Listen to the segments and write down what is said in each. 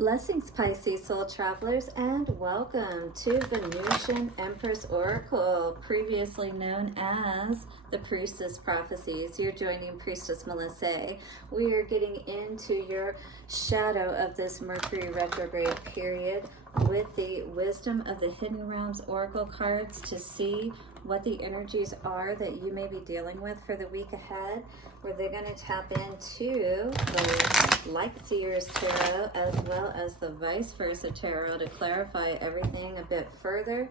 Blessings, Pisces soul travelers, and welcome to Venusian Empress Oracle, previously known as the Priestess Prophecies. You're joining Priestess Melissae. We are getting into your shadow of this Mercury retrograde period with the Wisdom of the Hidden Realms Oracle cards to see what the energies are that you may be dealing with for the week ahead, where they're going to tap into the Like Seers Tarot as well as the Vice Versa Tarot to clarify everything a bit further.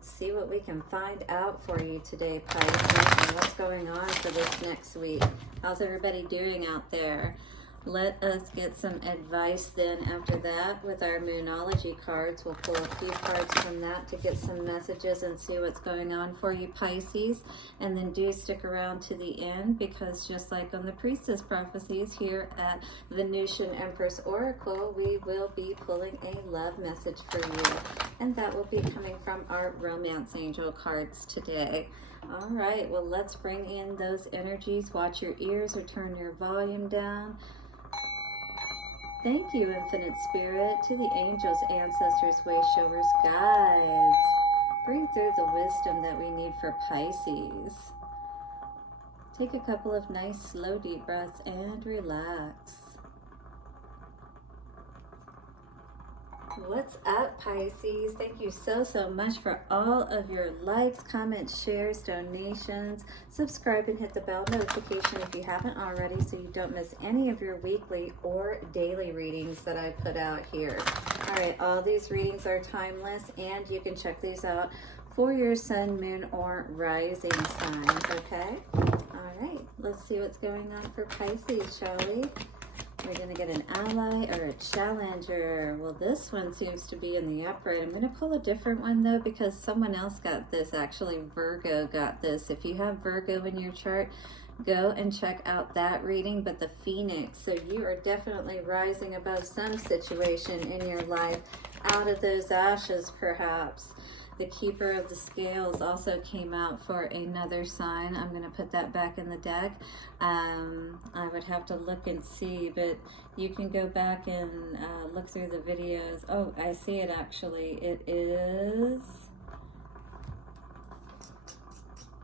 See what we can find out for you today, Pisces, and what's going on for this next week. How's everybody doing out there? Let us get some advice then after that with our Moonology cards. We'll pull a few cards from that to get some messages and see what's going on for you, Pisces. And then do stick around to the end, because just like on the Priestess Prophecies here at Venusian Empress Oracle, we will be pulling a love message for you. And that will be coming from our Romance Angel cards today. All right, well, let's bring in those energies. Watch your ears or turn your volume down. Thank you, Infinite Spirit, to the angels, ancestors, way showers, guides. Bring through the wisdom that we need for Pisces. Take a couple of nice, slow, deep breaths and relax. What's up, Pisces? Thank you so much for all of your likes, comments, shares, donations. Subscribe and hit the bell notification if you haven't already, so you don't miss any of your weekly or daily readings that I put out here. All right, all these readings are timeless, and you can check these out for your sun, moon, or rising signs, okay? All right, let's see what's going on for Pisces, shall we? We're going to get an ally or a challenger. Well, this one seems to be in the upright. I'm going to pull a different one, though, because someone else got this. Actually, Virgo got this. If you have Virgo in your chart, go and check out that reading. But the Phoenix, so you are definitely rising above some situation in your life, out of those ashes, perhaps. The Keeper of the Scales also came out for another sign. I'm going to put that back in the deck. I would have to look and see, but you can go back and look through the videos. Oh, I see it actually. It is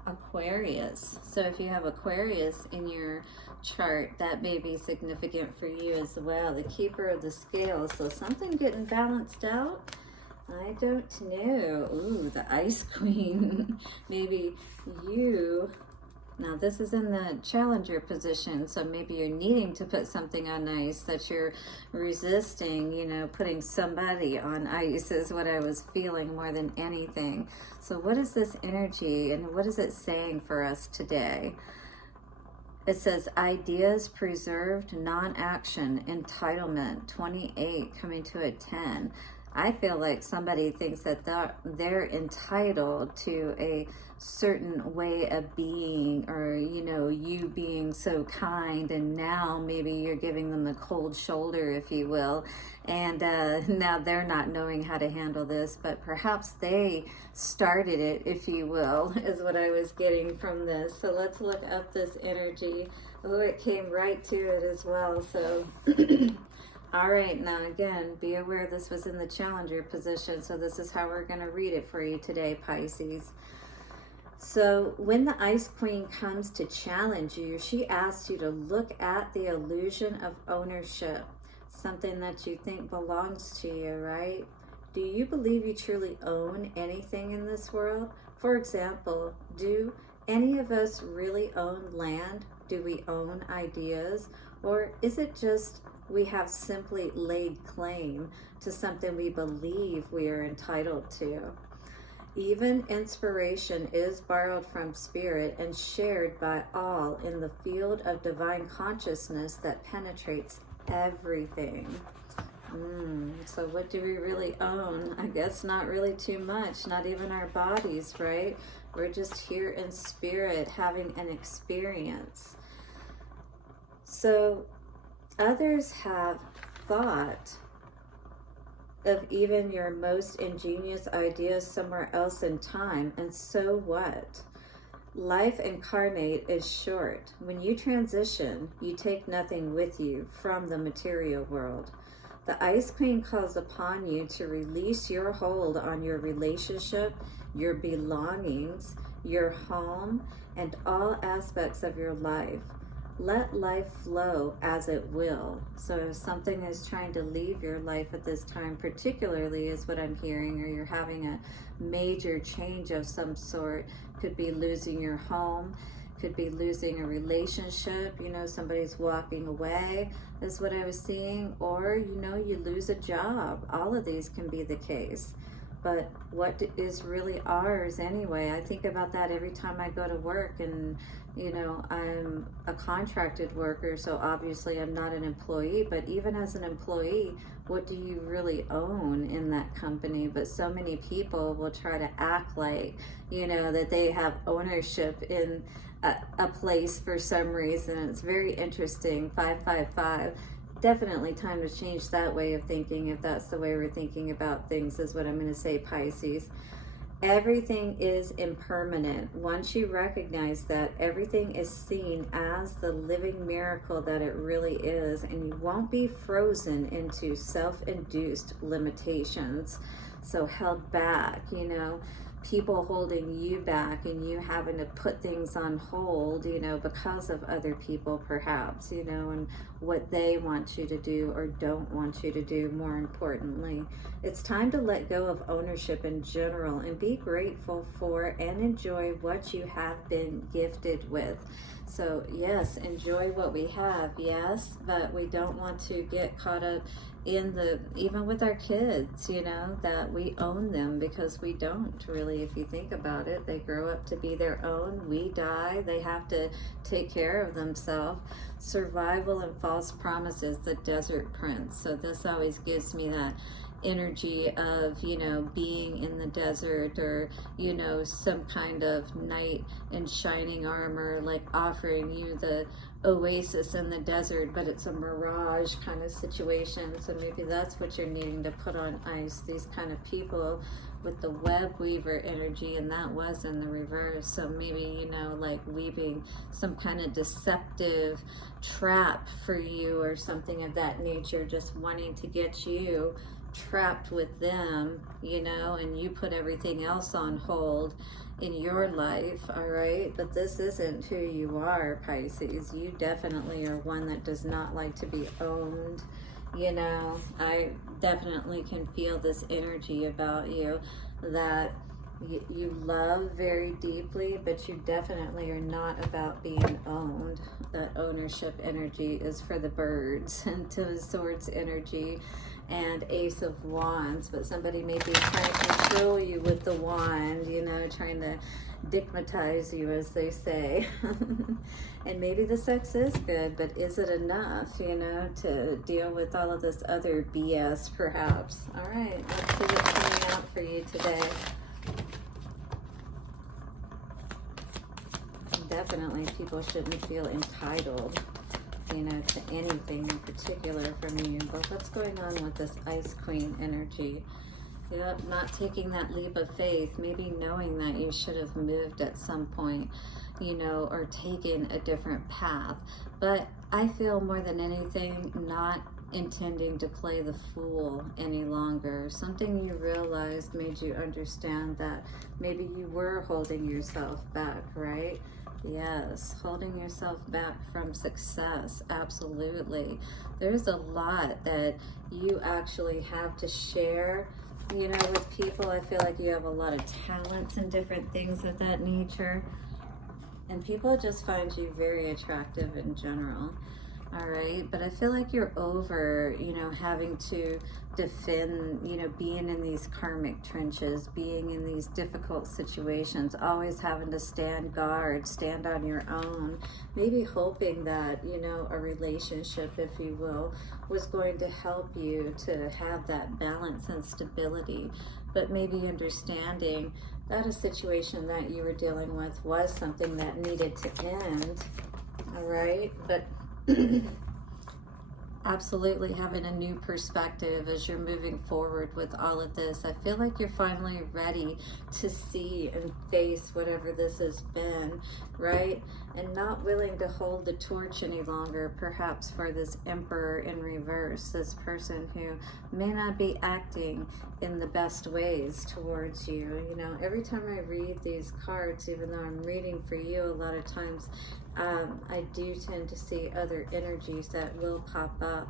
Aquarius. So if you have Aquarius in your chart, that may be significant for you as well. The Keeper of the Scales. So something getting balanced out. I don't know. Ooh, the Ice Queen. Maybe you, now this is in the challenger position, so maybe you're needing to put something on ice that you're resisting, you know, putting somebody on ice is what I was feeling more than anything. So what is this energy and what is it saying for us today? It says ideas preserved, non-action, entitlement, 28 coming to a 10. I feel like somebody thinks that they're entitled to a certain way of being, or, you know, you being so kind, and now maybe you're giving them the cold shoulder, if you will, and now they're not knowing how to handle this, but perhaps they started it, if you will, is what I was getting from this. So let's look up this energy. Oh, it came right to it as well, so... All right, now again, be aware this was in the challenger position, so this is how we're going to read it for you today, Pisces. So when the Ice Queen comes to challenge you, she asks you to look at the illusion of ownership, something that you think belongs to you, right? Do you believe you truly own anything in this world? For example, do any of us really own land? Do we own ideas? Or is it just we have simply laid claim to something we believe we are entitled to? Even inspiration is borrowed from spirit and shared by all in the field of divine consciousness that penetrates everything. So what do we really own? I guess not really too much, not even our bodies, right? We're just here in spirit having an experience. So others have thought of even your most ingenious ideas somewhere else in time, and so what? Life incarnate is short. When you transition, you take nothing with you from the material world. The Ice Queen calls upon you to release your hold on your relationship, your belongings, your home, and all aspects of your life. Let life flow as it will. So if something is trying to leave your life at this time, particularly is what I'm hearing, or you're having a major change of some sort, could be losing your home, could be losing a relationship, you know, somebody's walking away is what I was seeing, or, you know, you lose a job. All of these can be the case. But what is really ours anyway? I think about that every time I go to work, and you know, I'm a contracted worker, so obviously I'm not an employee, but even as an employee, what do you really own in that company? But so many people will try to act like, you know, that they have ownership in a place for some reason. It's very interesting. 555. Definitely time to change that way of thinking, if that's the way we're thinking about things, is what I'm going to say, Pisces. Everything is impermanent. Once you recognize that, everything is seen as the living miracle that it really is, and you won't be frozen into self-induced limitations, so held back, you know, people holding you back and you having to put things on hold, you know, because of other people perhaps, you know, and what they want you to do or don't want you to do. More importantly, it's time to let go of ownership in general and be grateful for and enjoy what you have been gifted with. So yes, enjoy what we have, yes, but we don't want to get caught up in the, even with our kids, you know, that we own them, because we don't really. If you think about it, they grow up to be their own, we die, they have to take care of themselves. Survival and false promises, the Desert Prince. So this always gives me that energy of, you know, being in the desert, or, you know, some kind of knight in shining armor, like offering you the oasis in the desert, but it's a mirage kind of situation. So maybe that's what you're needing to put on ice, these kind of people with the web weaver energy, and that was in the reverse. So maybe, you know, like weaving some kind of deceptive trap for you or something of that nature, just wanting to get you trapped with them, you know, and you put everything else on hold in your life. All right, but this isn't who you are, Pisces. You definitely are one that does not like to be owned. You know, I definitely can feel this energy about you, that you love very deeply, but you definitely are not about being owned. That ownership energy is for the birds. And Two of Swords energy and Ace of Wands, but somebody may be trying to control you with the wand, you know, trying to digmatize you, as they say. And maybe the sex is good, but is it enough, you know, to deal with all of this other BS perhaps? All right, let's see what's coming out for you today. Definitely people shouldn't feel entitled, you know, to anything in particular from you. But what's going on with this Ice Queen energy? Yep, not taking that leap of faith, maybe knowing that you should have moved at some point, you know, or taken a different path. But I feel more than anything, not intending to play the fool any longer. Something you realized made you understand that maybe you were holding yourself back, right? Yes, holding yourself back from success, absolutely. There's a lot that you actually have to share, you know, with people. I feel like you have a lot of talents and different things of that nature. And people just find you very attractive in general. All right, but I feel like you're over, you know, having to defend, you know, being in these karmic trenches, being in these difficult situations, always having to stand guard, stand on your own, maybe hoping that, you know, a relationship, if you will, was going to help you to have that balance and stability, but maybe understanding that a situation that you were dealing with was something that needed to end. All right, but absolutely having a new perspective as you're moving forward with all of this. I feel like you're finally ready to see and face whatever this has been, right? And not willing to hold the torch any longer, perhaps for this Emperor in reverse, this person who may not be acting in the best ways towards you. You know, every time I read these cards, even though I'm reading for you, a lot of times I do tend to see other energies that will pop up.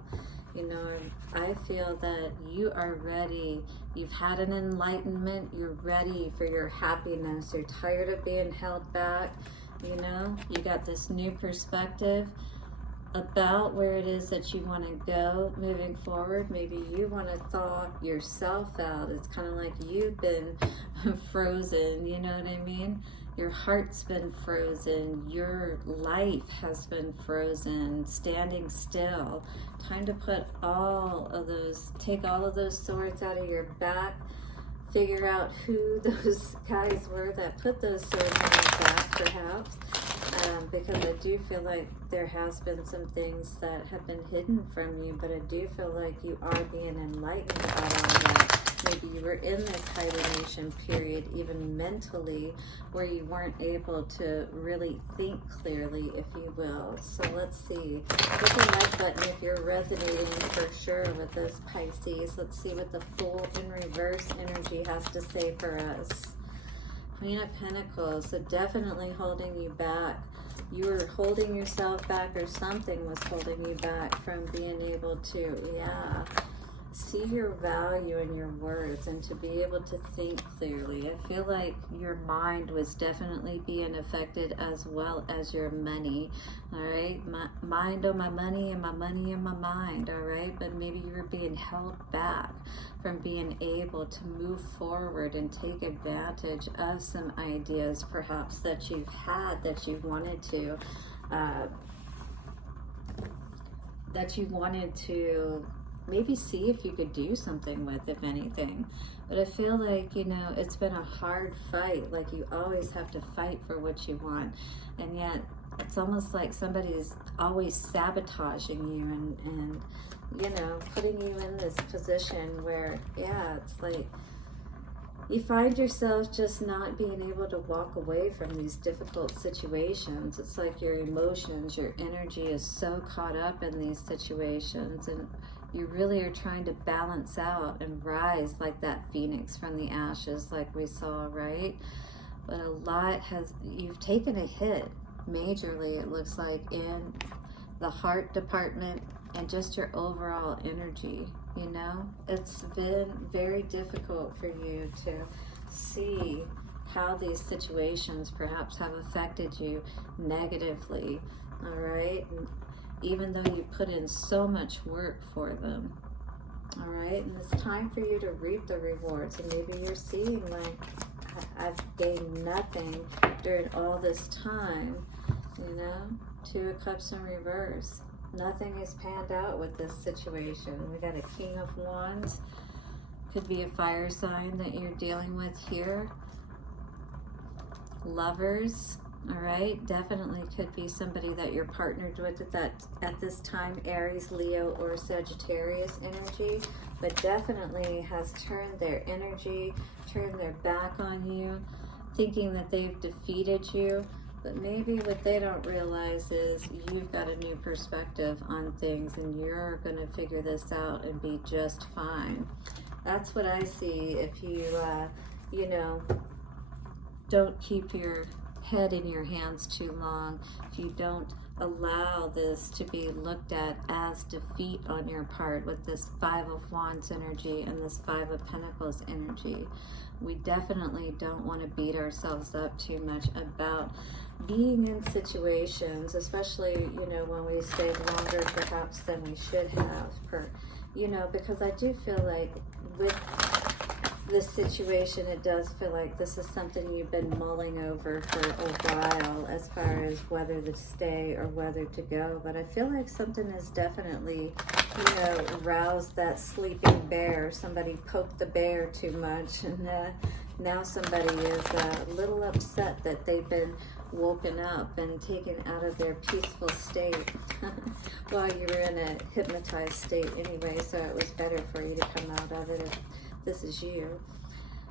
You know, I feel that you are ready. You've had an enlightenment. You're ready for your happiness. You're tired of being held back. You know, you got this new perspective about where it is that you want to go moving forward. Maybe you want to thaw yourself out. It's kind of like you've been frozen, you know what I mean? Your heart's been frozen, your life has been frozen, standing still. Time to put all of those, take all of those swords out of your back, figure out who those guys were that put those swords in your back, perhaps. Because I do feel like there has been some things that have been hidden from you, but I do feel like you are being enlightened about all that. Maybe you were in this hibernation period, even mentally, where you weren't able to really think clearly, if you will. So let's see. Hit the like button if you're resonating for sure with this, Pisces. Let's see what the Fool in reverse energy has to say for us. Queen of Pentacles, so definitely holding you back. You were holding yourself back, or something was holding you back from being able to, see your value in your words and to be able to think clearly. I feel like your mind was definitely being affected, as well as your money. All right, my mind on my money and my money on my mind. All right, but maybe you were being held back from being able to move forward and take advantage of some ideas perhaps that you've had, that you wanted to maybe see if you could do something with, if anything. But I feel like, you know, it's been a hard fight. Like, you always have to fight for what you want, and yet it's almost like somebody's always sabotaging you and you know, putting you in this position where, it's like you find yourself just not being able to walk away from these difficult situations. It's like your emotions, your energy is so caught up in these situations, and you really are trying to balance out and rise like that phoenix from the ashes, like we saw, right? But a lot you've taken a hit majorly, it looks like, in the heart department and just your overall energy. You know, it's been very difficult for you to see how these situations perhaps have affected you negatively, all right? And even though you put in so much work for them, all right? And it's time for you to reap the rewards. And maybe you're seeing, like, I've gained nothing during all this time, you know? Two of Cups in reverse. Nothing is panned out with this situation. We got a King of Wands. Could be a fire sign that you're dealing with here. Lovers, all right? Definitely could be somebody that you're partnered with at this time, Aries, Leo, or Sagittarius energy, but definitely has turned their energy, turned their back on you, thinking that they've defeated you. But maybe what they don't realize is you've got a new perspective on things, and you're going to figure this out and be just fine. That's what I see if you, you know, don't keep your head in your hands too long, if you don't allow this to be looked at as defeat on your part with this Five of Wands energy and this Five of Pentacles energy. We definitely don't want to beat ourselves up too much about being in situations, especially, you know, when we stayed longer perhaps than we should have, you know, because I do feel like with this situation, it does feel like this is something you've been mulling over for a while, as far as whether to stay or whether to go. But I feel like something has definitely, you know, roused that sleeping bear. Somebody poked the bear too much, and Now somebody is a little upset that they've been woken up and taken out of their peaceful state while you were in a hypnotized state anyway, so it was better for you to come out of it if this is you.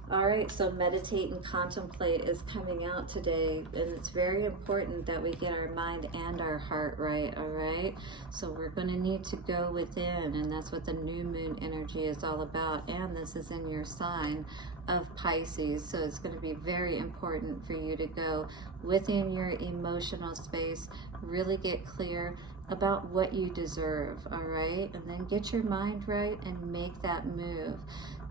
All right, so meditate and contemplate is coming out today, and it's very important that we get our mind and our heart right, all right? So we're going to need to go within, and that's what the new moon energy is all about, and this is in your sign of Pisces, so it's going to be very important for you to go within your emotional space, really get clear about what you deserve, all right? And then get your mind right and make that move.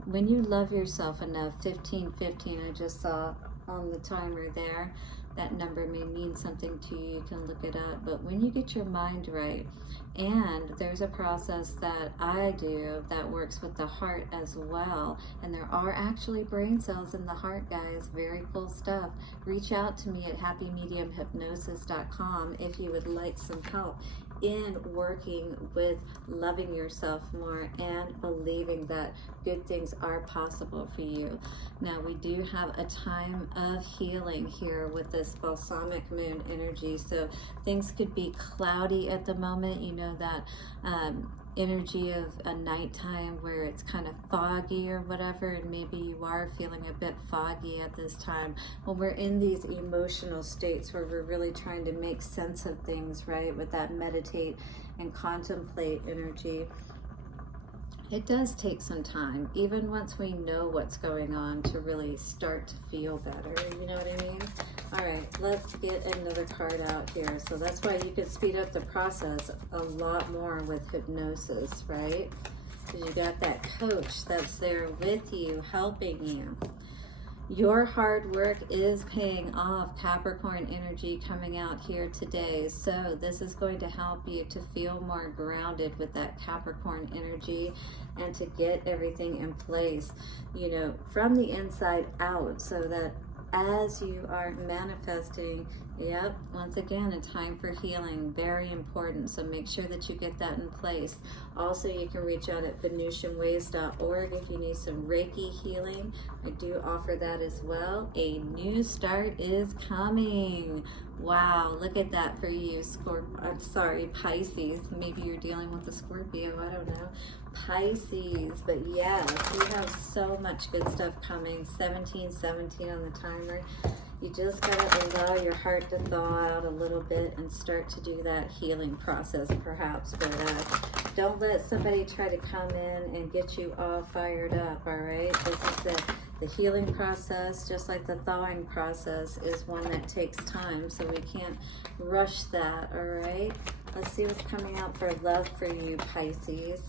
When you love yourself enough, 1515, I just saw on the timer there, that number may mean something to you, you can look it up, but when you get your mind right, and there's a process that I do that works with the heart as well, and there are actually brain cells in the heart, guys, very cool stuff. Reach out to me at happymediumhypnosis.com if you would like some help in working with loving yourself more and believing that good things are possible for you. Now, we do have a time of healing here with this balsamic moon energy, so things could be cloudy at the moment. You know that energy of a nighttime where it's kind of foggy or whatever, and maybe you are feeling a bit foggy at this time. When we're in these emotional states where we're really trying to make sense of things, right, with that meditate and contemplate energy, it does take some time, even once we know what's going on, to really start to feel better. You know what I mean? All right, let's get another card out here. So that's why you can speed up the process a lot more with hypnosis, right? Because you got that coach that's there with you, helping you. Your hard work is paying off, Capricorn energy coming out here today. So this is going to help you to feel more grounded with that Capricorn energy and to get everything in place, you know, from the inside out, so that as you are manifesting, yep, once again, a time for healing, very important. So make sure that you get that in place. Also, you can reach out at VenusianWays.org if you need some Reiki healing. I do offer that as well. A new start is coming. Wow, look at that for you, Pisces. Maybe you're dealing with a Scorpio, I don't know. Pisces, but yes, we have so much good stuff coming. 1717 on the timer. You just gotta allow your heart to thaw out a little bit and start to do that healing process, perhaps. But don't let somebody try to come in and get you all fired up, all right? This is the healing process, just like the thawing process, is one that takes time, so we can't rush that, all right? Let's see what's coming out for love for you, Pisces.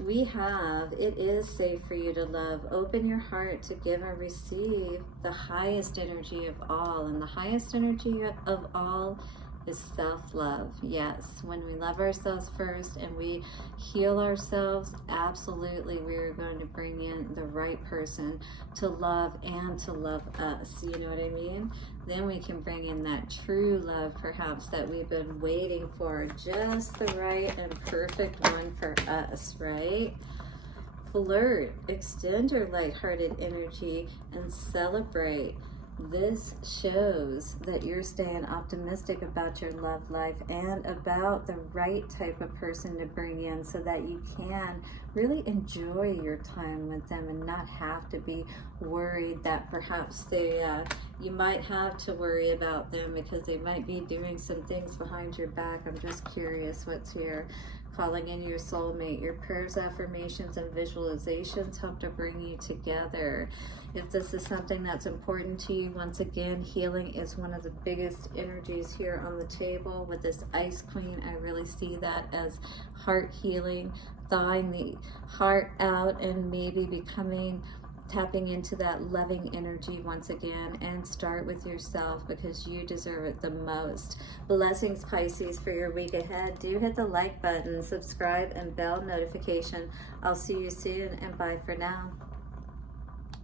We have, it is safe for you to love. Open your heart to give and receive the highest energy of all. And the highest energy of all is self-love. Yes, when we love ourselves first and we heal ourselves, absolutely we are going to bring in the right person to love and to love us. You know what I mean? Then we can bring in that true love, perhaps, that we've been waiting for, just the right and perfect one for us, right? Flirt, extend your lighthearted energy and celebrate. This shows that you're staying optimistic about your love life and about the right type of person to bring in, so that you can really enjoy your time with them and not have to be worried that perhaps you might have to worry about them because they might be doing some things behind your back. I'm just curious what's here. Calling in your soulmate. Your prayers, affirmations, and visualizations help to bring you together. If this is something that's important to you, once again, healing is one of the biggest energies here on the table. With this Ice Queen, I really see that as heart healing, thawing the heart out, and maybe tapping into that loving energy once again, and start with yourself because you deserve it the most. Blessings, Pisces, for your week ahead. Do hit the like button, subscribe, and bell notification. I'll see you soon, and bye for now.